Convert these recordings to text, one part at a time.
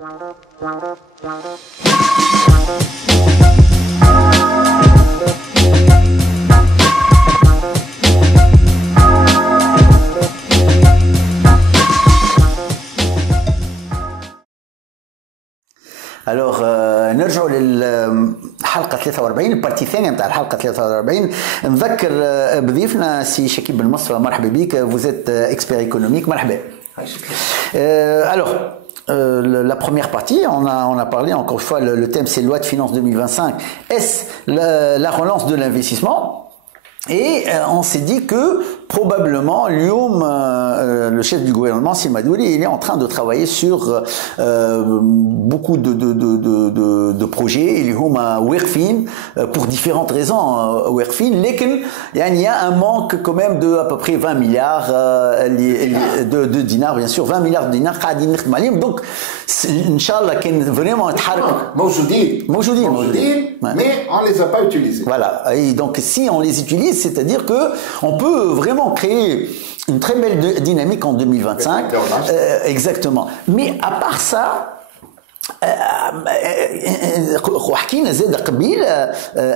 Alors نرجعوا للحلقه 43 البارتي الثانيه نتاع الحلقه 43. نذكر بضيفنا سي شكيب بن مصطفى، مرحبا بك. Vous êtes expert économique, مرحبا. Alors la première partie, on a parlé encore une fois, le thème c'est loi de finances 2025. Est-ce la relance de l'investissement? Et on s'est dit que probablement Lyoum, le chef du gouvernement, Simadouli, il est en train de travailler sur beaucoup de projets. Lyoum a Werfin pour différentes raisons. Werfin, il y a un manque quand même de à peu près 20 milliards de dinars, bien sûr, 20 milliards de dinars. Donc, Inch'Allah, vraiment موجودين, mais on les a pas utilisés. Voilà. Et donc, si on les utilise, c'est-à-dire que on peut vraiment créer une très belle dynamique en 2025. Exactement. Mais à part ça,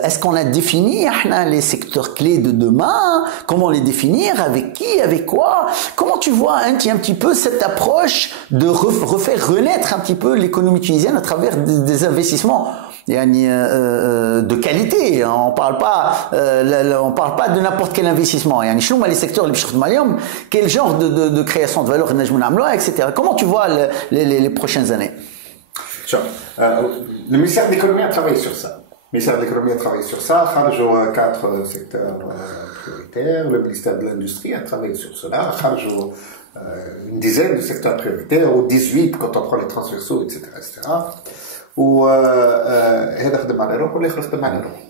est-ce qu'on a défini les secteurs clés de demain? Comment les définir? Avec qui? Avec quoi? Comment tu vois un petit peu cette approche de refaire renaître un petit peu l'économie tunisienne à travers des investissements de qualité? On parle pas de n'importe quel investissement. Les secteurs quel genre de création de valeur, etc. Comment tu vois les prochaines années? Le ministère de l'économie a travaillé sur ça. Le ministère de l'économie a travaillé sur ça. Kharjou 4 secteurs prioritaires. Le ministère de l'industrie a travaillé sur cela. Kharjou une dizaine de secteurs prioritaires, ou 18 quand on prend les transversaux, etc. Ou هذا خدم على روحه والآخر خدم على روحه.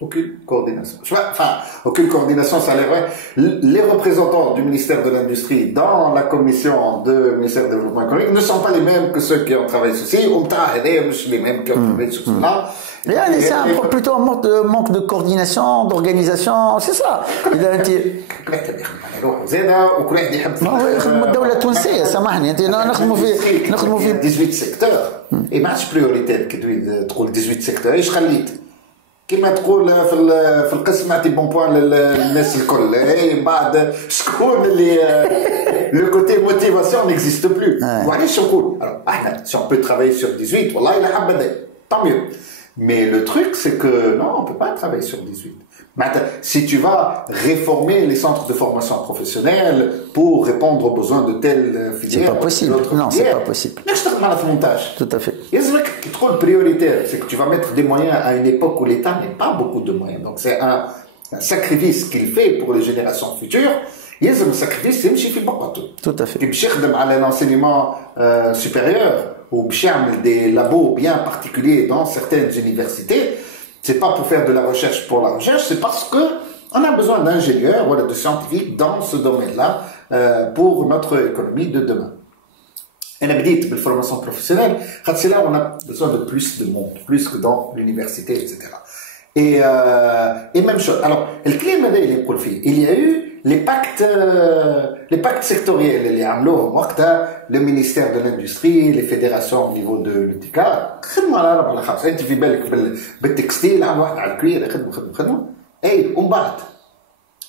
Aucune coordination. Enfin, aucune coordination, ça l'est vrai. Les représentants du ministère de l'Industrie dans la commission du ministère du Développement économique ne sont pas les mêmes que ceux qui ont travaillé sur ceci. Les mêmes qui ont travaillé sur cela. C'est plutôt un manque de coordination, d'organisation, c'est ça. الدولة التونسية سامحني انت نخدموا في 18 secteurs et ما عادش بريوريتيت كي تقول 18 secteurs ايش خليت كما تقول في القسم نعطي بون بوان للناس الكل اي بعد شكون اللي لو كوتي موتيفاسيون نيكزيست بلو وعلاش نقول احنا si on peut travailler sur 18 والله الا حبذا tant mieux. Mais le truc, c'est que non, on ne peut pas travailler sur 18. Maintenant, si tu vas réformer les centres de formation professionnelle pour répondre aux besoins de telle filière, c'est pas possible. Non, c'est pas possible. Tout à fait. Et c'est que trop le prioritaire, c'est que tu vas mettre des moyens à une époque où l'État n'a pas beaucoup de moyens. Donc c'est un sacrifice qu'il fait pour les générations futures. يلزم الساكريفيس يمشي في بقعته. Tout à fait. كي باش يخدم على l'enseignement supérieur ou باش يعمل des labos bien particuliers dans certaines universités, c'est pas pour faire de la recherche pour la recherche, c'est parce que on a besoin d'ingénieurs ou de scientifiques dans ce domaine-là pour notre économie de demain. Et la بديت بالformation professionnelle, c'est là où on a besoin de plus de monde, plus que dans l'université, etc. Et même chose. Alors, le climat il y a eu les pactes sectoriels, le ministère de l'Industrie, les fédérations au niveau de l'UTICA, خدموا على ربع الخمسة. أنت في بالك بالتكستيل عم واحد على الكوير خدموا ومن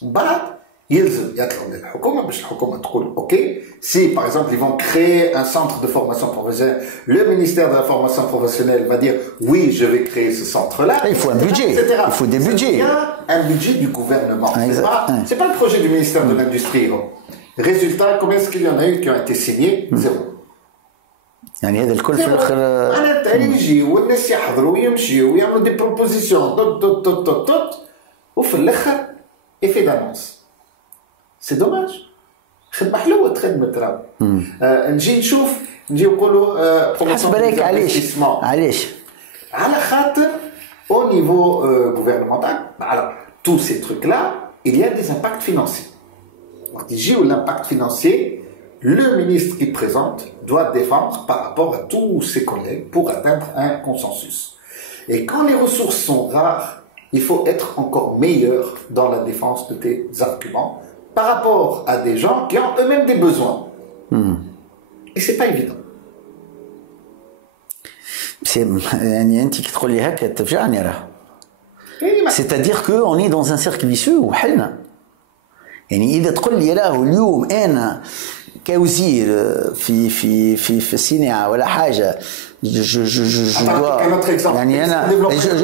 بعد يلزم يطلعوا للحكومة باش الحكومة تقول اوكي si par exemple ils vont créer un centre de formation professionnelle, le ministère de la formation professionnelle va dire oui je vais créer ce centre là, il faut un budget, il faut des budgets, un budget du gouvernement, c'est pas le projet du ministère de l'Industrie. Résultat, combien est-ce qu'il y en a eu qui ont été signés? Zéro. يعني هذا الكل في الاخر معناتها يجيو والناس يحضروا ويمشيوا ويعملوا دي بروبوزيسيون وفي الاخر effet d'annonce. C'est dommage. خدمة حلوة تخدم ترى. نجي نقولوا حسب عليك علاش؟ على خاطر au niveau gouvernemental, alors tous ces trucs-là, il y a des impacts financiers. Donc يجيو l'impact financier, le ministre qui présente doit défendre par rapport à tous ses collègues pour atteindre un consensus. Et quand les ressources sont rares, il faut être encore meilleur dans la défense de tes arguments par rapport à des gens qui ont eux-mêmes des besoins. Et c'est pas évident. يعني انت كي تقول لي هكا تفجعني راه. C'est-à-dire qu'on est dans un cercle vicieux وحلنا. يعني إذا تقول لي راه اليوم أنا كوزير في الصناعة ولا حاجة je dois يعني أنا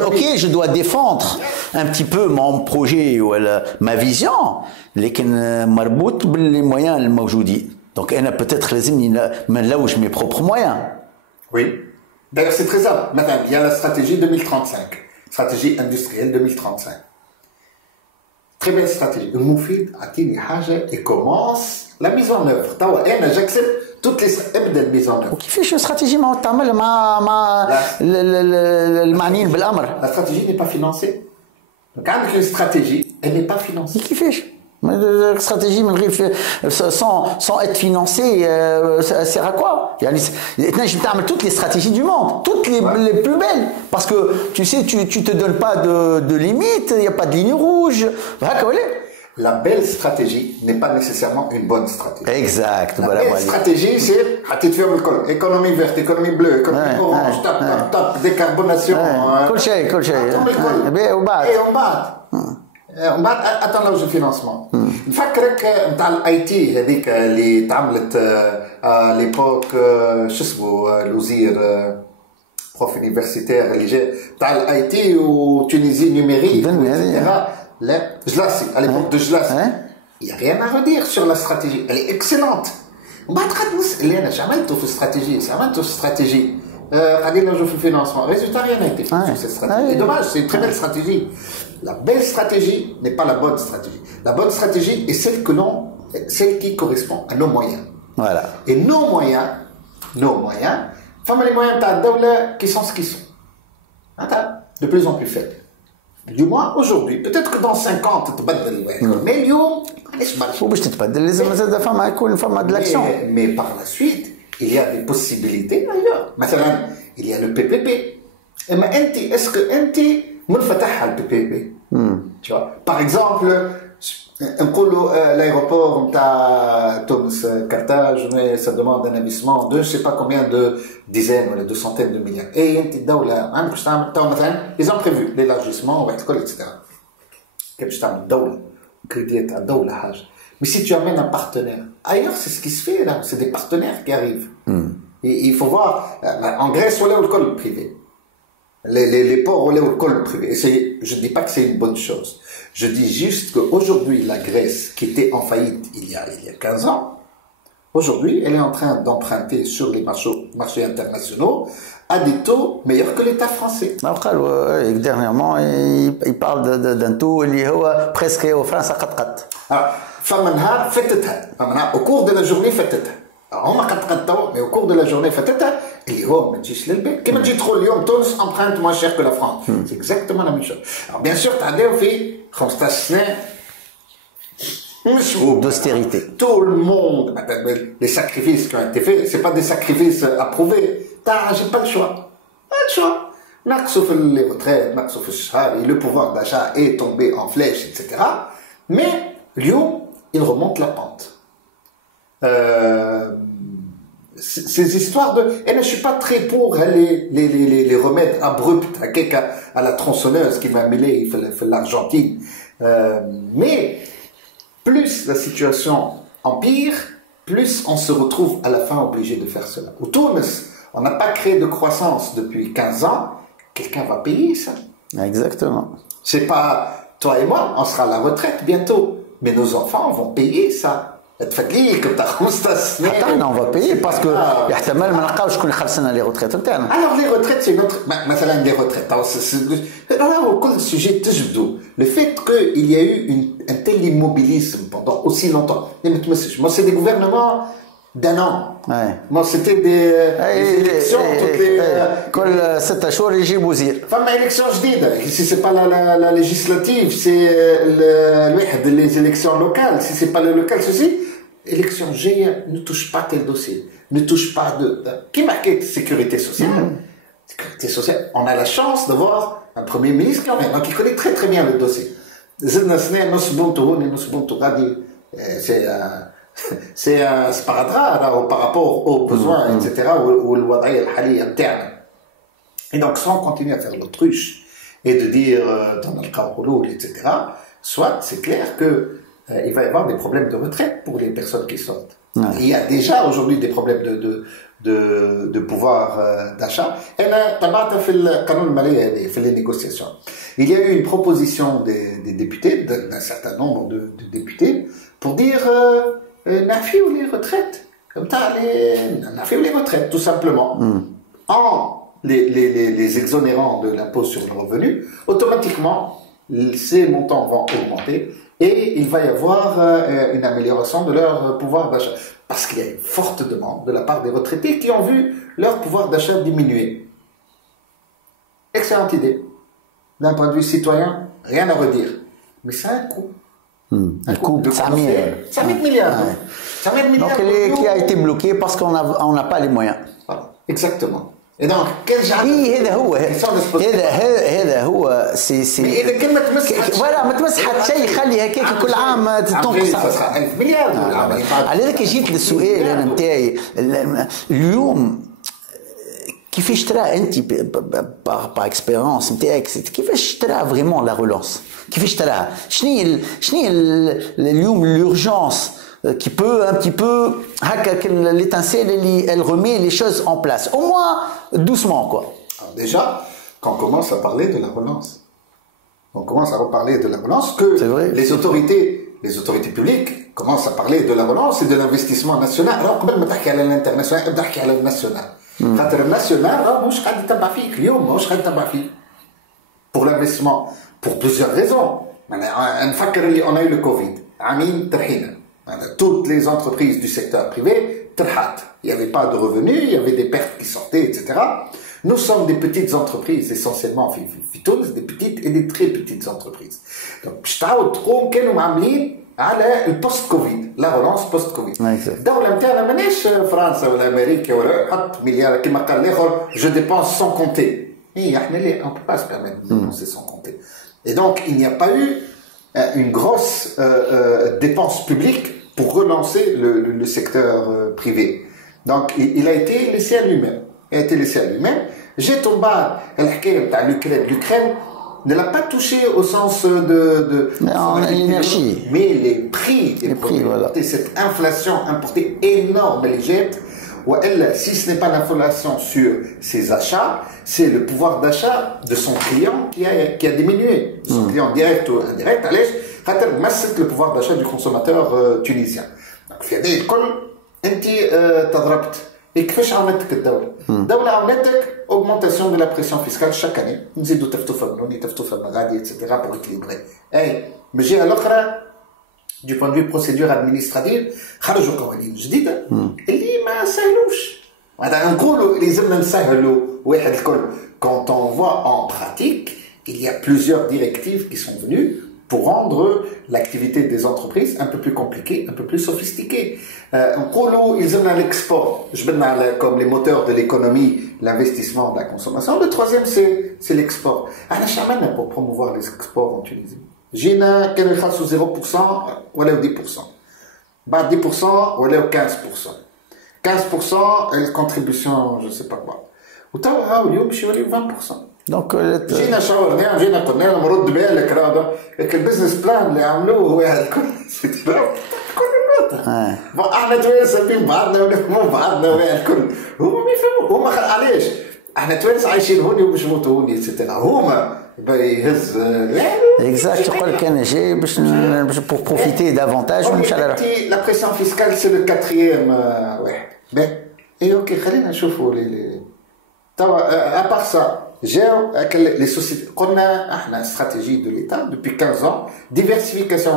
ok je dois défendre un petit peu mon projet ولا ma vision لكن مربوط باللي moyens الموجودين. Donc أنا peut-être لازمني ما نلوج mes propres moyens. Oui. D'ailleurs c'est très simple. Maintenant il y a la stratégie 2035. Stratégie industrielle 2035. Très belle stratégie. المفيد عطيني حاجة et commence la mise en œuvre. توا أنا j'accepte toutes les ابدا mise en œuvre. وكيفاش الاستراتيجية ما تعمل مع المعنيين بالأمر؟ La stratégie n'est pas financée. Donc عندك une stratégie, elle n'est pas financée. كيفاش؟ La stratégie sans être financée, ça sert à quoi? Je t'amène toutes les stratégies du monde, toutes les plus belles. Parce que tu sais, tu te donnes pas de limite, il n'y a pas de ligne rouge. La belle stratégie n'est pas nécessairement une bonne stratégie. Exact. La belle stratégie, c'est économie verte, économie bleue, économie orange, top, décarbonation. كل شيء. Et on bat. ومن بعد اتناوج الفينانسمون نفكرك نتاع الاي تي هذيك اللي تعملت ليبوك شو اسمه الوزير بروف يونيفرسيتير اللي جا نتاع الاي تي وتونيزي نيميريك لا جلاسي à l'époque de Jlassi il y a rien à redire sur la stratégie elle est excellente ومن بعد قعدت نسال انا اش عملتوا في الاستراتيجي غادي نرجعوا في الفينانسمون résultat rien n'a été fait sur cette stratégie et dommage c'est une très belle stratégie. La belle stratégie n'est pas la bonne stratégie. La bonne stratégie est celle qui correspond à nos moyens. Voilà. Et nos moyens, les moyens qui sont ce qu'ils sont. De plus en plus faibles. Du moins aujourd'hui. Peut-être que dans 5 ans, tu te bats de mais par la suite, il y a des possibilités ailleurs. Maintenant, il y a le PPP. Et est-ce que منفتحها البي بي بي tu vois par exemple نقولوا l'aéroport نتاع تونس كارتاج mais ça demande un investissement de je sais pas combien de dizaines ou de centaines de milliards et انت الدوله عندك باش تعمل تو مثلا ils ont prévu l'élargissement وبعد etc كيف باش تعمل الدوله كريديت تاع الدوله حاجه mais si tu amènes un partenaire ailleurs c'est ce qui se fait là c'est des partenaires qui arrivent et il faut voir en Grèce ولا الكل privé les ports ou le col privé. Je ne dis pas que c'est une bonne chose. Je dis juste qu'aujourd'hui, la Grèce, qui était en faillite il y a 15 ans, aujourd'hui, elle est en train d'emprunter sur les marchés internationaux à des taux meilleurs que l'État français. Dernièrement, il parle d'un taux qui est presque au France. Alors, au cours de la journée, faites-le. هما قد mais au cours de la journée فاتتها اللي هو ما تجيش للبيت كيما تجي تدخل اليوم تونس emprunte moins cher que la France c'est exactement la même chose. Alors bien sûr تعداو في 15 سنة d'austérité. Tout le monde les sacrifices qui ont été faits c'est pas des sacrifices approuvés. J'ai pas le choix. نقصوا في les retraites نقصوا في الشهر et le pouvoir d'achat est tombé en flèche etc. Mais اليوم il remonte la pente. Ces histoires de et je suis pas très pour les remèdes abrupts à la tronçonneuse qui va mêler l'Argentine mais plus la situation empire plus on se retrouve à la fin obligé de faire cela. Au Tunis on n'a pas créé de croissance depuis 15 ans quelqu'un va payer ça. Exactement. C'est pas toi et moi on sera à la retraite bientôt mais nos enfants vont payer ça. تفكليك بتاع 15 سنه حتى احنا on va payer parce que يحتمل ما نلقاوش شكون يخلص لنا لي روتريت نتاعنا. Alors les retraites c'est notre مثلا les retraites alors كل sujet تجبدوا le fait que il y a eu un tel immobilisme pendant aussi longtemps moi c'est des gouvernements d'un an. Moi c'était des élections toutes les كل 6 شهور يجيب وزير. فما élection جديده si c'est pas la législative c'est الواحد les élections locales si c'est pas le local ceci élection جايه ne touche pas tel dossier ne touche pas de qui marque sécurité sociale. Sécurité sociale on a la chance d'avoir un premier ministre qui connaît très très bien le dossier. زدنا سنين نص بنته غادي c'est un sparadrap par rapport aux besoins etc والوضعيه الحاليه نتاعنا Et donc, soit on continue à faire l'autruche et de dire dans le cas rouleau, etc., soit c'est clair que il va y avoir des problèmes de retraite pour les personnes qui sortent. Ouais. Il y a déjà aujourd'hui des problèmes de pouvoir d'achat. Et là, les négociations. Il y a eu une proposition des députés, d'un certain nombre de députés, pour dire nafi ou les retraites. Comme ça, nafi ou les retraites, tout simplement. En les exonérants de l'impôt sur le revenu, automatiquement, ces montants vont augmenter et il va y avoir une amélioration de leur pouvoir d'achat. Parce qu'il y a une forte demande de la part des retraités qui ont vu leur pouvoir d'achat diminuer. Excellente idée. D'un point de vue citoyen, rien à redire. Mais ça a un coût. Un coût de 5 milliards. Ouais. 5 milliards. Donc, qui a été bloqué parce qu'on n'a pas les moyens. Voilà. Exactement. Et donc, quel genre هذا هو سي فوالا ما تمس حتى شيء خلي هكاك كل عام تنقص 1000 مليار. على ذلك جيت للسؤال انا نتاعي اليوم كيفاش ترى انت باغ اكسبيريونس نتاعك كيفاش ترى فريمون لا رولونس كيفاش تراها شنو هي اليوم l'urgence qui peut un petit peu l'étincelle elle remet les choses en place au moins doucement quoi. Alors déjà quand on commence à parler de la relance, on commence à reparler de la relance que les autorités publiques commencent à parler de la relance et de l'investissement national. Alors قبل ما تحكي على الانترناسيونال ابدا احكي على الناسيونال. خاطر الناسيونال راه مش قاعد يتبع فيك اليوم مش قاعد يتبع فيك pour l'investissement pour plusieurs raisons. نفكر اللي on a eu le Covid عامين ترحينا. Toutes les entreprises du secteur privé, il n'y avait pas de revenus, il y avait des pertes qui sortaient, etc. Nous sommes des petites entreprises, essentiellement des petites et des très petites entreprises. Donc, le post-Covid, la relance post-Covid. Je dépense sans compter. On ne peut pas se permettre de dépenser sans compter. Et donc, il n'y a pas eu une grosse dépense publique pour relancer le secteur privé. Donc, il a été laissé à lui-même. J'ai tombé à l'Ukraine ne l'a pas touché au sens de l'énergie. Mais les prix voilà. Cette inflation importée énorme, les jette. Ou elle, si ce n'est pas l'inflation sur ses achats, c'est le pouvoir d'achat de son client qui a diminué. Son client direct ou indirect, allez, c'est le pouvoir d'achat du consommateur tunisien. Donc, في هذه الكل أنت تضربت. Et كيفاش عاونتك الدولة؟ الدولة عاونتك augmentation de la pression fiscale chaque année. نزيدوا تفتوا في البنوني تفتوا في المغادي etc. pour équilibrer. أي من الجهة الأخرى du point de vue procédure administrative خرجوا قوانين جديدة اللي ما سهلوش. هذا نقولوا لازمنا نسهلوا واحد الكل. Quand on voit en pratique, il y a plusieurs directives qui sont venues pour rendre l'activité des entreprises un peu plus compliquée, un peu plus sophistiquée. Ils ont l'export, comme les moteurs de l'économie, l'investissement, la consommation. Le troisième, c'est l'export. Pour promouvoir les exports en Tunisie. J'ai un 0%, ou 10%. 10%, ou 15%. 15%, et contribution, je ne sais pas quoi. Ou t'as 20%. Donc, جينا شاورنا جينا قلنا لهم رد بالك راه البزنس بلان اللي عملوه هو هذا الكل كل النقطه احنا توانسه بين بعضنا ولا مو بعضنا ولا الكل هما ما يفهموا هما علاش احنا توانسه عايشين هوني ومش موتوا هوني اتسيتيرا هما يهز exact يقول لك انا جاي باش pour profiter davantage ومش على روحي la pression fiscale c'est le quatrième واحد اي اوكي خلينا نشوفوا à part ça les sociétés, on a une stratégie de l'État depuis 15 ans, diversification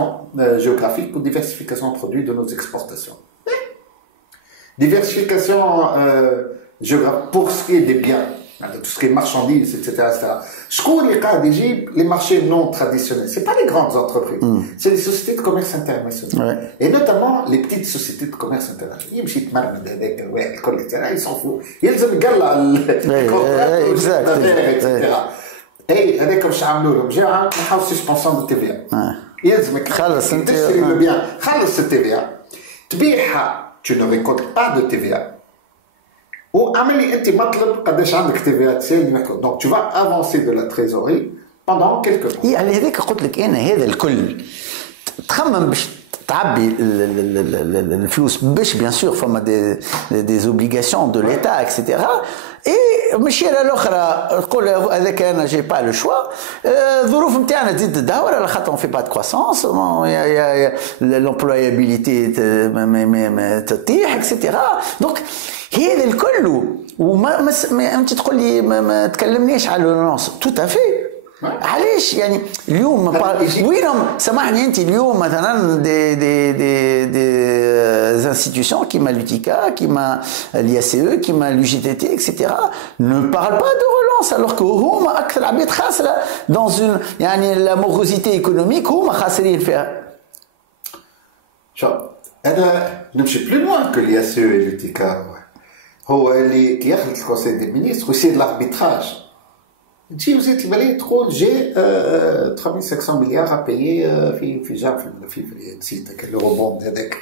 géographique ou diversification de produits de nos exportations. Diversification géographique pour ce qui est des biens, tout ce qui est marchandises, etc. Je connais les marchés non traditionnels. C'est pas les grandes entreprises, c'est les sociétés de commerce international. Ouais. Et notamment les petites sociétés de commerce international. Ils s'en foutent. Ils ont les contrats, etc. Et avec le chamlou, j'ai un suspension de TVA. خلص انت خلص التي في tu ne récoltes pas de TVA وعمل لي انت مطلب قداش عندك تي في دونك tu vas avancer de la trésorerie pendant quelques mois. هي على هذاك قلت لك انا هذا الكل تخمم باش تعبي الفلوس باش بيان سور فما دي زوبليغاسيون دو ليتا اكسيتيرا اي ماشي الاخرى تقول هذاك انا جي با لو شوا الظروف نتاعنا تزيد تدهور على خاطر اون في با دو كرواسونس لومبلويابيليتي تطيح اكسيتيرا دونك هذا الكل وما انت تقول لي ما تكلمنيش على لونس تو افي علاش يعني اليوم وينهم سامحني انت اليوم مثلا دي انستيتيوشن كيما لوتيكا كيما اليا سي او كيما لو جي تي تي اكسيتيرا نو بارل با دو ريلونس الوغ كو هما اكثر عباد خاسره دون اون يعني لا موروزيتي ايكونوميك هما خاسرين فيها. شوف انا نمشي بلو لوان كو اليا سي او لوتيكا هو اللي كي ياخذ الكونسيل دي مينيستر ويصير لاربيتراج تجي وزيت المالية تقول جي 3500 مليار à payer في جا في نسيت هذاك الروبوند هذاك.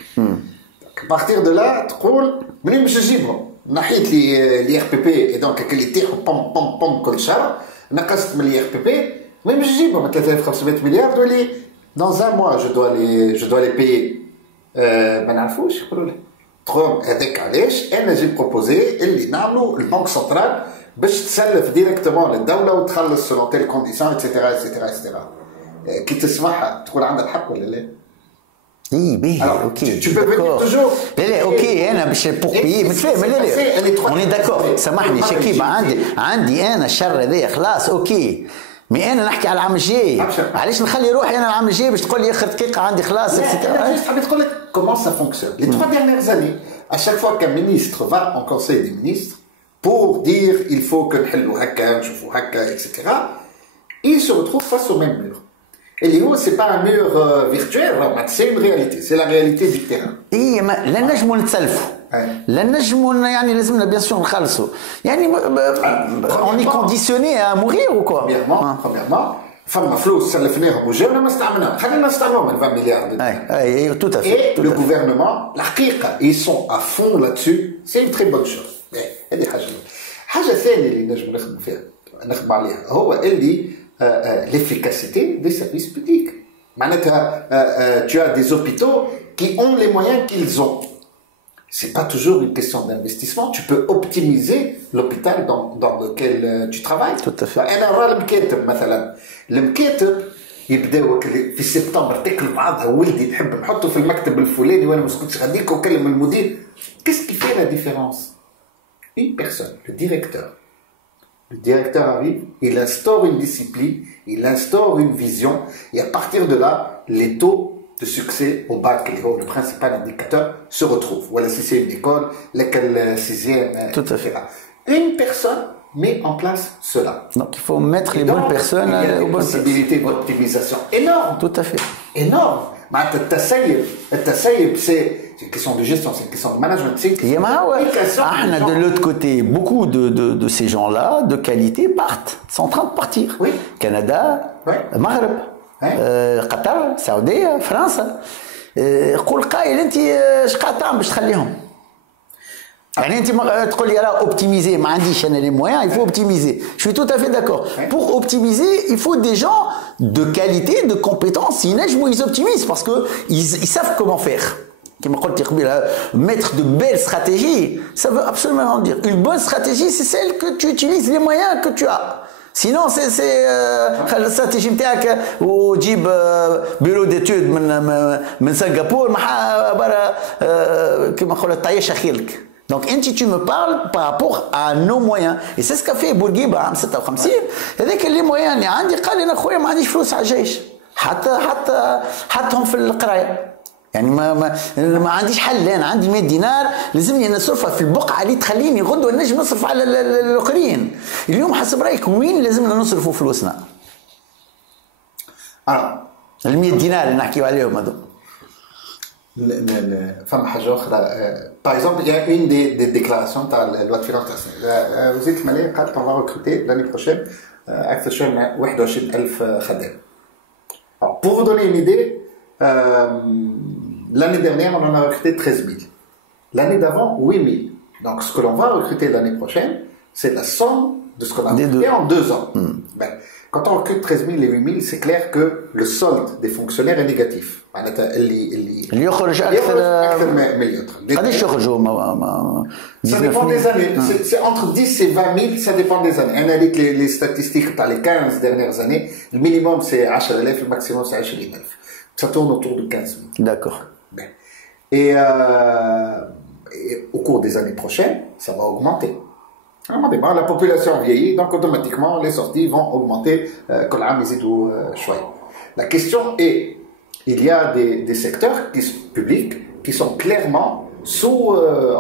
بارتير دو لا تقول منين باش نجيبهم؟ نحيت لي ار بي بي دونك اللي يطيحوا بوم بوم بوم كل شهر نقصت من لي ار بي بي منين باش نجيبهم 3500 مليار تولي dans un mois je dois les payer ما نعرفوش يقولوا لي تقول هذاك علاش انا جي بروبوزي اللي نعملوا البنك سنترال باش تسلف ديريكتومون للدوله وتخلص سولون تيل كونديسيون اكسيتيرا اكسيتيرا اكسيتيرا كي تسمعها تقول عندك الحق ولا لا؟ اي باهي اوكي tu peux venir toujours لا اوكي انا باش بور بيي متفاهم لا اوني داكور سامحني شكيب عندي انا الشر هذايا خلاص اوكي مي انا نحكي على العام الجاي علاش نخلي روحي انا العام الجاي باش تقول لي اخر دقيقه عندي خلاص انا حبيت نقول لك كومون سا فونكسيون لي 3 dernières années à chaque fois qu'un ministre va en conseil des ministres pour dire il faut que نحلوا هكا نشوفوا هكا etc. il se retrouve face au même mur. اللي هو c'est pas un mur virtuel c'est une réalité c'est la réalité du terrain. اي ما لا نجموا نتسلفوا لا نجموا يعني لازمنا بيان سور نخلصوا يعني on est conditionné à mourir ou quoi. Premièrement فما فلوس سلفناهم وجاونا ما استعملناهم خلينا نستعملوهم 20 مليار. اي tout à fait. Et le gouvernement الحقيقه ils sont à fond là-dessus c'est une très bonne chose. هذه حاجه ثانيه اللي نجم نخدم عليها هو اللي l'efficacité des services publics. معناتها tu as des hôpitaux qui ont les moyens qu'ils ont. C'est pas toujours une question d'investissement. Tu peux optimiser l'hôpital dans lequel tu travailles. Tout à fait. أنا راه المكاتب مثلا المكاتب يبداو في سبتمبر تاكل بعضها ولدي نحب نحطه في المكتب الفلاني وانا ما سكتش غاديك وكلم المدير. Qu'est-ce qui fait la différence? Une personne, le directeur. Le directeur arrive, il instaure une discipline, il instaure une vision, et à partir de là, les taux de succès au bac, le principal indicateur, se retrouvent. Voilà, si c'est une école, laquelle sixième, tout à fait. Une personne met en place cela. Donc il faut mettre les bonnes personnes il y a des possibilités d'optimisation énormes. Tout à fait. Énormes. التسيب c'est une question de gestion, c'est une question de management. De l'autre côté, beaucoup de ces gens-là, de qualité, partent, sont en train de partir. Oui. Canada, Maghreb, Qatar, Saoudie, France. قول قايل انت اش قاعد تعمل باش تخليهم؟ يعني انت تقول لي راه اوبتيميزي ما عنديش انا لي مويان il faut optimiser. Je suis tout à fait d'accord. Pour optimiser, il faut des gens de qualité, de compétences. Ils optimisent parce que ils savent comment faire. Comme قلت قبيله mettre de belles stratégies, ça veut absolument dire une bonne stratégie, c'est celle que tu utilises les moyens que tu as. Sinon c'est الاستراتيجي نتاعك وتجيب بيرو ديتود من سنغافور مع برا كما نقولوا طيشه خيلك. Donc, tu me parles par rapport à nos moyens. Et c'est ce qu'a fait Bourguiba en 56. هذاك اللي moyens اللي عندي قال لي انا خويا ما عنديش فلوس على الجيش. حطهم في القرايه. يعني ما عنديش حل انا عندي 100 دينار لازمني نصرفها في البقعه اللي تخليني غدوه نجم نصرف على الاخرين. اليوم حسب رايك وين لازمنا نصرفوا فلوسنا؟ ال 100 دينار اللي نحكيو عليهم هذو. فما حاجه اخرى باغ اكزومبل il y a une des déclarations تاع لوا دو فينانس وزير الماليه قالت on va recruter l'année prochaine اكثر شويه من 21000 خدام. Pour vous donner une idée, l'année dernière on en a recruté 13000. L'année d'avant 8000. Donc, ce que l'on va recruter l'année prochaine, c'est la somme de ce qu'on a recruté en 2 ans. Ben, quand on recrute 13 000 et 8 000, c'est clair que le solde des fonctionnaires est négatif. اللي يخرج اكثر من يدخل. قداش يخرجوا Ça dépend des années. C'est entre 10 et 20 000, ça dépend des années. On a dit que les statistiques dans les 15 dernières années, le minimum c'est 10 000, le maximum c'est 20 000. Ça tourne autour de 15 000. D'accord. Et au cours des années prochaines, ça va augmenter. La population vieillit, donc automatiquement les sorties vont augmenter quand l'âme est choix. La question est, il y a des secteurs publics qui sont clairement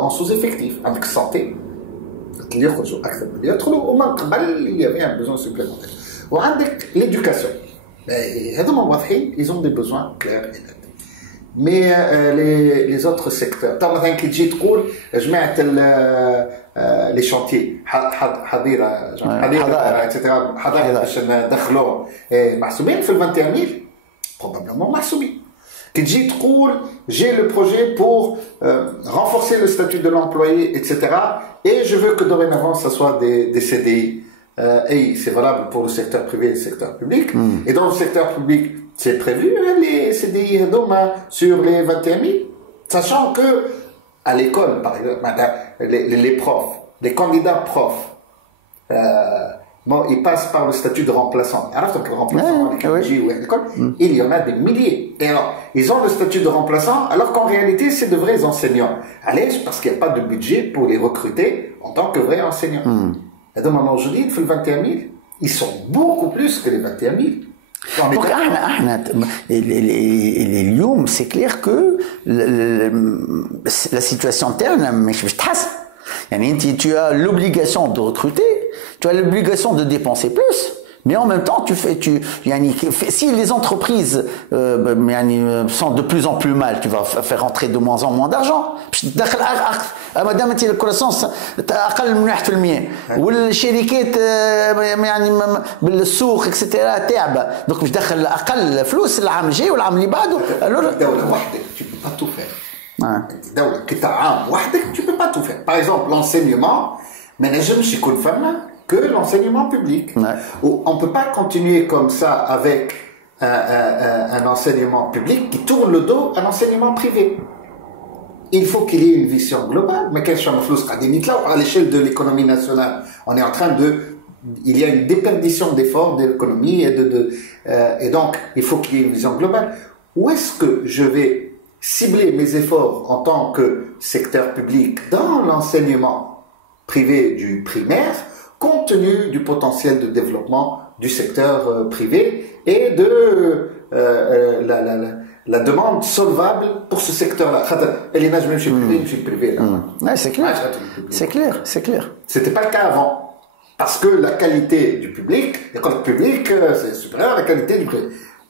en sous-effectif, avec santé. Il y avait un besoin supplémentaire. Ou avec l'éducation. Ils ont des besoins clairs et nets. Mais les autres secteurs, les chantiers, etc. في 21 000 probablement محسوبين. J'ai le projet pour renforcer le statut de l'employé, etc. Et je veux que dorénavant, ça soit des CDI. Et c'est valable pour le secteur privé et le secteur public. Et dans le secteur public, c'est prévu, les CDI sur les 21 000. Sachant que, à l'école, par exemple, les profs, les candidats profs, ils passent par le statut de remplaçant. Alors, le remplaçant, il y en a des milliers. Et alors, ils ont le statut de remplaçant, alors qu'en réalité, c'est de vrais enseignants. Allez, parce qu'il n'y a pas de budget pour les recruter en tant que vrais enseignants. Et donc, aujourd'hui, les 21 000, ils sont beaucoup plus que les 21 000. Donc, اليوم c'est clair que la situation interne مش باش تحسن. يعني tu as l'obligation de recruter, tu as l'obligation de dépenser plus, mais en même temps si les entreprises sont de plus en plus mal, tu vas faire rentrer de moins en moins d'argent. ما دامت الكروسونس اقل من 1% والشركات بالسوق اكسترا تعبه، دونك باش تدخل اقل فلوس العام الجاي والعام اللي بعده. دوله وحدك tu peux pas tout faire. دوله كعام وحدك tu peux pas tout faire. Par exemple, l'enseignement ما نجمش يكون فما que l'enseignement public. On peut pas continuer comme ça avec un enseignement public qui tourne le dos à l'enseignement privé. Il faut qu'il y ait une vision globale, mais à l'échelle de l'économie nationale, on est en train il y a une déperdition d'efforts de l'économie et donc il faut qu'il y ait une vision globale. Où est-ce que je vais cibler mes efforts en tant que secteur public dans l'enseignement privé du primaire, compte tenu du potentiel de développement du secteur privé et de la demande solvable pour ce secteur-là. C'est clair. C'était pas le cas avant. Parce que la qualité du public, l'école publique, c'est supérieur à la qualité du privé.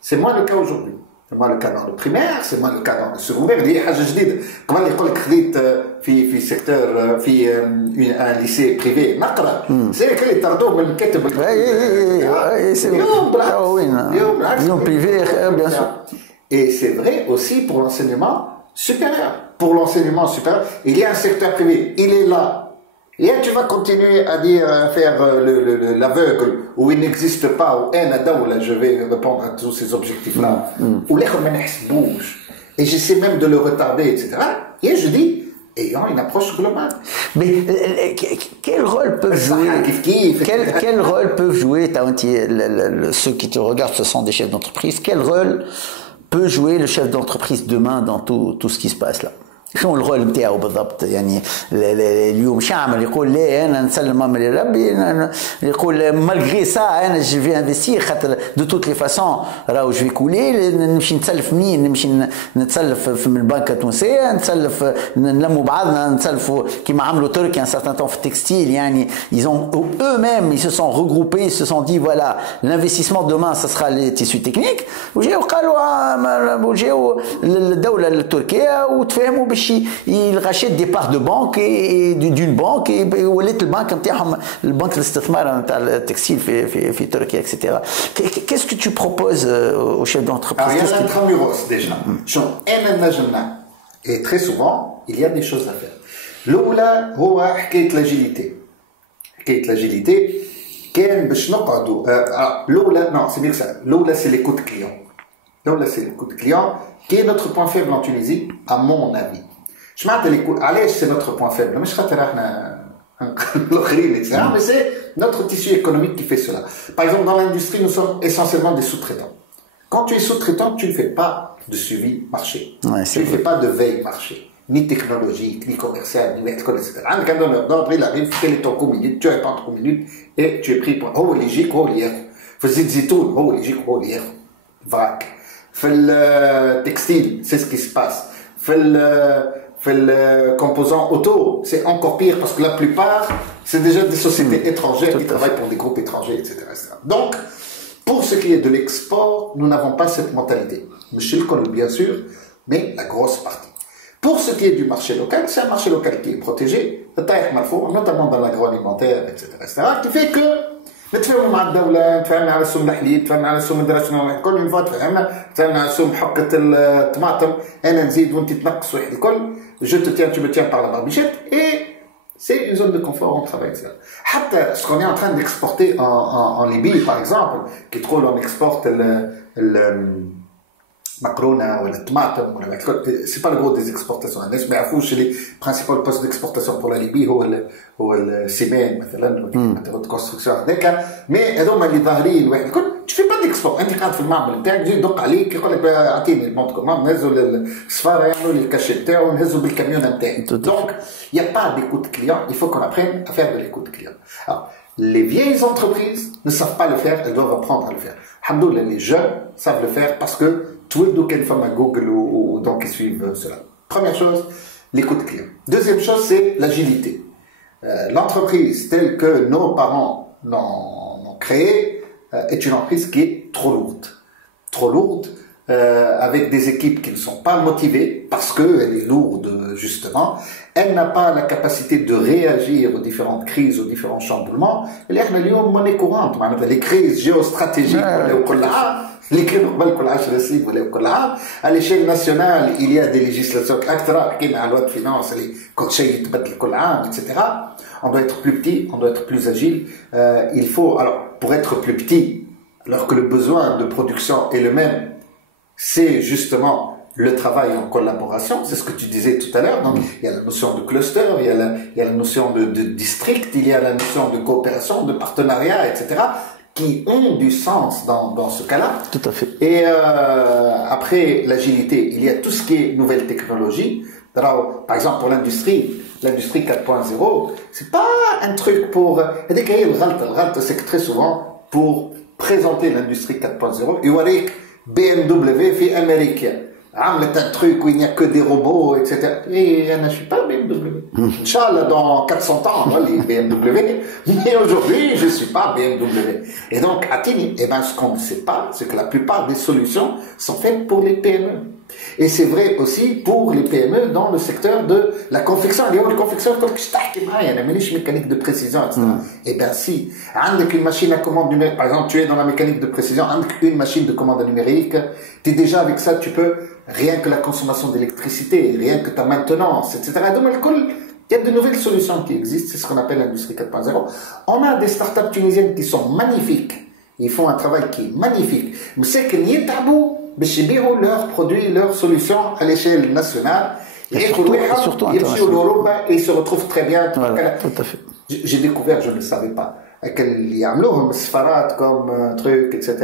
C'est moins le cas aujourd'hui. C'est moins le cas dans le primaire, c'est moins le cas dans le secondaire. Il y a حاجة جديدة. كمان l'école خديت في secteur في un lycée privé نقرأ. زي اللي طردوه من الكتب. اليوم privé bien sûr. Et c'est vrai aussi pour l'enseignement supérieur. Pour l'enseignement supérieur, il y a un secteur privé, il est là. Et tu vas continuer à faire l'aveugle où il n'existe pas, où je vais répondre à tous ces objectifs-là, où les bouge. Et j'essaie même de le retarder, etc. Et je dis, ayant une approche globale. Mais quel rôle peuvent jouer quel rôle peuvent jouer ceux qui te regardent, ce sont des chefs d'entreprise, quel rôle peut jouer le chef d'entreprise demain dans tout ce qui se passe là? شنو الرول نتاعو بالضبط؟ يعني اليوم شعمل يقول لا انا نسلم امري لربي، يقول مالغري سا انا جو في انفستير خاطر دو توت لي فاسون راهو جو في كولي، نمشي نتسلف منين؟ نمشي نتسلف من البنكه التونسيه، نتسلف نلموا بعضنا، نتسلفوا كيما عملوا تركيا ان سارتان طون في التكستيل. يعني ils ont eux-mêmes ils se sont regroupés, ils se sont dit voilà l'investissement demain ça sera les tissus techniques. وجاو قالوا الدوله التركيه وتفاهموا ils rachètent des parts de banque et d'une banque et ولات البنك نتاعهم البنك الاستثمار نتاع التكستيل في تركيا etc. Qu'est-ce que tu proposes aux chefs d'entreprise? Alors, il y a l'intramuros déjà. Et très souvent, il y a des choses à faire. الاولى هو حكايه لاجيليتي. حكايه لاجيليتي كان باش نقعدوا الاولى نو سي ميك سا الاولى سي لي كوت كليون. الاولى سي لي كوت كليون كي نوتر بوين فيبل ان تونيزي ا مون افي. اش معناتها لي كوت علاش سي نوتر بوين فيبل مش خاطر احنا الاخرين etc. mais c'est notre tissu économique qui fait cela. Par exemple dans l'industrie nous sommes essentiellement des sous-traitants. Quand tu es sous-traitant tu ne fais pas de suivi marché. Ouais, tu ne fais pas de veille marché. Ni technologique, ni commercial, ni médical, etc. Un donneur d'ordre, il arrive, fait les temps minutes, tu réponds 3 minutes et tu es pris pour oh légique, oh lière. Faisait des tours, oh légique, oh lière. Vrac. Fait le textile, c'est ce qui se passe. Fait le composant auto, c'est encore pire parce que la plupart, c'est déjà des sociétés étrangères qui travaillent pour des groupes étrangers, etc. Donc, pour ce qui est de l'export, nous n'avons pas cette mentalité. Monsieur le connaît bien sûr, mais la grosse partie. Pour ce qui est du marché local, c'est un marché local qui est protégé, notamment dans l'agroalimentaire, etc., qui fait que نتفاهموا مع الدولة، نتفاهموا على سوم الحليب، نتفاهموا على سوم الدراسة، كل يوم تفاهمنا على سوم حقة الطماطم، أنا نزيد وأنت تنقص واحد الكل، je te tiens, tu me tiens par la barbichette, et c'est une zone de confort, on travaille ça. حتى ce qu'on est en train d'exporter en Libye, par exemple, qui trouve on exporte le macarona ou le tomate, c'est pas le gros des exportations. الناس ما يعرفوش les principaux postes d'exportation pour la Libye هو السيمان مثلا والماتيريال كونستركسيون هذاك، مي هذوما اللي ظاهرين واحد الكل tu fais pas d'export. انت قاعد في المعمل نتاعك يجي يدق عليك يقول لك اعطيني المونت كوموند، نهزوا للسفاره يعملوا لي الكاشي نتاعو نهزوا بالكاميون نتاعي. Donc il y a pas d'écoute client, il faut qu'on apprenne à faire de l'écoute client. Alors les vieilles entreprises ne savent pas le faire, elles doivent apprendre à le faire. Alhamdoulilah, les jeunes savent le faire parce que tout le monde femme à Google ou donc ils suivent cela. Première chose, l'écoute client. Deuxième chose, c'est l'agilité. L'entreprise telle que nos parents l'ont créée est une entreprise qui est trop lourde. Trop lourde, avec des équipes qui ne sont pas motivées parce qu'elle est lourde justement. Elle n'a pas la capacité de réagir aux différentes crises, aux différents chamboulements. Elle est une monnaie courante. Les crises géostratégiques, les crises à l'échelle nationale, il y a des législations, qui la loi de finances, les conseils, etc. On doit être plus petit, on doit être plus agile. Il faut, alors, pour être plus petit, alors que le besoin de production est le même, c'est justement le travail en collaboration, c'est ce que tu disais tout à l'heure. Donc, il y a la notion de cluster, il y a la notion de district, il y a la notion de coopération, de partenariat, etc., qui ont du sens dans ce cas-là. Tout à fait. Et après l'agilité, il y a tout ce qui est nouvelles technologies. Par exemple, pour l'industrie 4.0, c'est pas un truc pour... c'est que très souvent, pour présenter l'industrie 4.0, il y aurait BMW في أمريكا عملت un truc où il n'y a que des robots, etc. Et je ne suis pas BMW. Inch'Allah, dans 400 ans, on va les BMW. Mais aujourd'hui, je ne suis pas BMW. Et donc, à Tini, ce qu'on ne sait pas, c'est que la plupart des solutions sont faites pour les PME. Et c'est vrai aussi pour les PME dans le secteur de la confection. Les confections, comme je t'ai dit, mécanique de précision, etc. Eh bien, si, avec une machine à commande numérique, par exemple, tu es dans la mécanique de précision, avec une machine de commande numérique, tu es déjà avec ça, tu peux, rien que la consommation d'électricité, rien que ta maintenance, etc. Donc, il y a de nouvelles solutions qui existent, c'est ce qu'on appelle l'industrie 4.0. On a des startups tunisiennes qui sont magnifiques. Ils font un travail qui est magnifique. Mais c'est qu'il y a tabou. بيبيعوا leurs produits, leurs solutions à l'échelle nationale. Surtout et ils se retrouvent très bien. Voilà, tout à fait. J'ai découvert, je ne le savais pas, qu'ils يعملوهم سفارات comme truc, etc.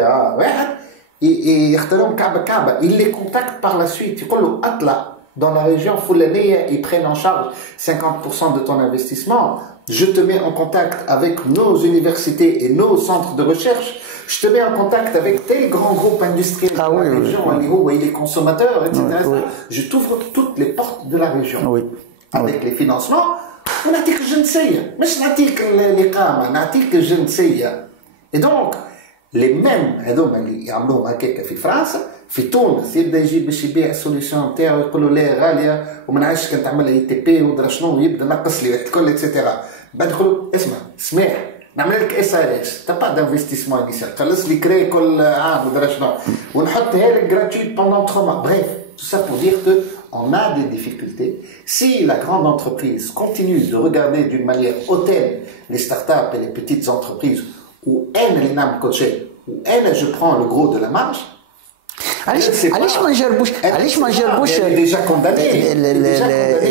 Ils les contactent par la suite. يقولوا أطلع dans la région فلانية, ils prennent en charge 50% de ton investissement. Je te mets en contact avec nos universités et nos centres de recherche. Je te mets en contact avec tel grand groupe industriel de la région, où il est consommateur, etc. Je t'ouvre toutes les portes de la région. Avec les financements, on a dit que je ne sais. Mais je n'ai dit que les camas, on a dit que je ne sais. Et donc, les mêmes, اللي يعملوهم هكاك في فرنسا، في تونس يبدا يجي باش يبيع السوليسيون نتاعو يقول له لا غاليه وما نعرفش كان تعمل اي تي بي ودرا شنو، يبدا نقص لي واحد الكل اتسيتيرا. بعد يقول له اسمح نعمل لك اس ار اس تا با دانفستيسمون انيسيال، خلص لي كري كل عام ودرا شنو ونحطها لك جراتويت بوندون 3 mois. Bref, Tout ça pour dire qu'on a des difficultés. Si la grande entreprise continue de regarder d'une manière hautaine les startups et les petites entreprises, où elle est l'âme coachée, où elle, je prends le gros de la marge, علاش ما نجربوش déjà condamné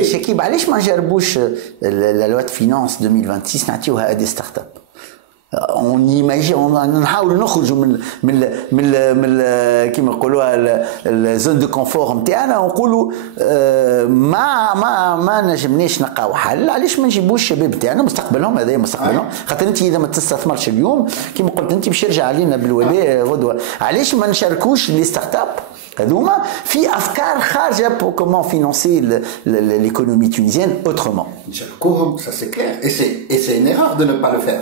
شكيب علاش ما نجربوش لا لوا فينانس 2026 نعطيوها ادي ستارت اب اون ايماجين نحاولوا نخرجوا من كيما نقولوها الزون دو كونفور نتاعنا ونقولوا ما نجمناش نلقاو حل علاش ما نجيبوش الشباب تاعنا مستقبلهم هذا مستقبلهم خاطر انت اذا ما تستثمرش اليوم كيما قلت انت باش يرجع علينا بالوباء غدوه علاش ما نشاركوش لي ستارت اب هذوما في افكار خارجه pour comment financer l'économie tunisienne autrement. Ça c'est clair et c'est une erreur de ne pas le faire.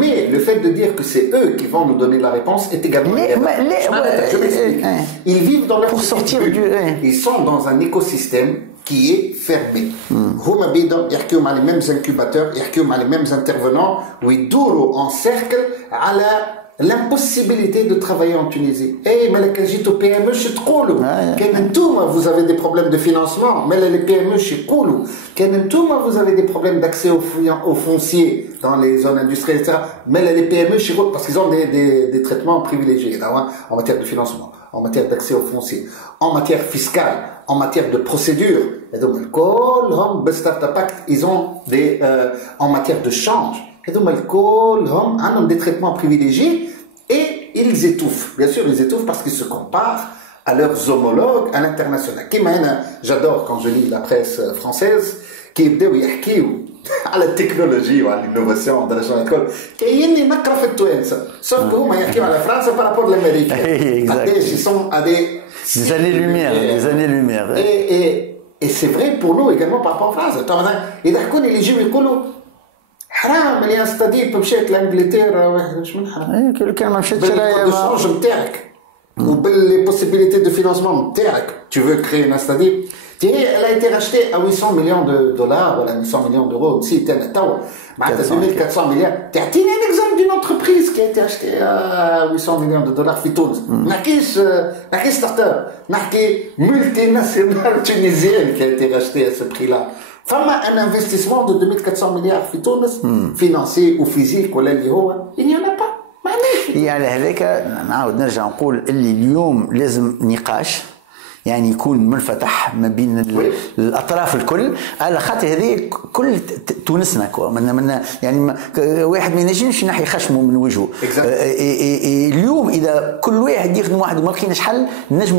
Mais le fait de dire que c'est eux qui vont nous donner la réponse est également une erreur. Je m'explique. Ils vivent dans leur pour sortir du ils sont dans un écosystème qui est fermé. هما بيدهم يحكيوا مع les mêmes incubateurs, يحكيوا مع les mêmes intervenants ويدوروا en cercle على l'impossibilité de travailler en Tunisie. Eh, mais les KGTO PME, je te coule. Vous avez des problèmes de financement, mais les PME, je te coule. Vous avez des problèmes d'accès au foncier dans les zones industrielles, etc. Mais les PME, je te coule, parce qu'ils ont des traitements privilégiés, là, hein, en matière de financement, en matière d'accès au foncier, en matière fiscale, en matière de procédure. Et donc, ils ont des, en matière de change. Et donc, des traitements privilégiés et ils étouffent. Bien sûr, ils étouffent parce qu'ils se comparent à leurs homologues à l'international. J'adore quand je lis la presse française qui dit à la technologie ou à l'innovation dans la école. Sauf que vous à la France par rapport à l'Amérique. Ils sont à des années-lumière. Des années-lumière. Et c'est vrai pour nous également par rapport à la France. حرام اللي استضيف مشيت لانجلترا واحد مش من حرام كان ما مشيتش راهي بالشونج نتاعك وباللي بوسيبيليتي دو فينانسمون نتاعك tu veux créer une استضيف elle a été rachetée à 800 millions de dollars ولا 800 millions d'euros aussi توا معناتها 2400 مليار تعطيني un exemple d'une entreprise qui a été achetée à 800 millions de dollars في تونس نحكيش ستارت اب نحكي ملتي ناسيونال تونيزيenne qui a été rachetée à ce prix là. فما un investissement de 2400 milliards في تونس financier ou physique ولا اللي هو il n'y en a pas معناش على هذاك نعاود نرجع نقول اللي اليوم لازم نقاش يعني يكون منفتح ما بين الاطراف الكل على خاطر هذه كل تونسنا من يعني واحد ما ينجمش ينحي خشمه من وجهه اليوم اذا كل واحد يخدم واحد وما لقيناش حل نجم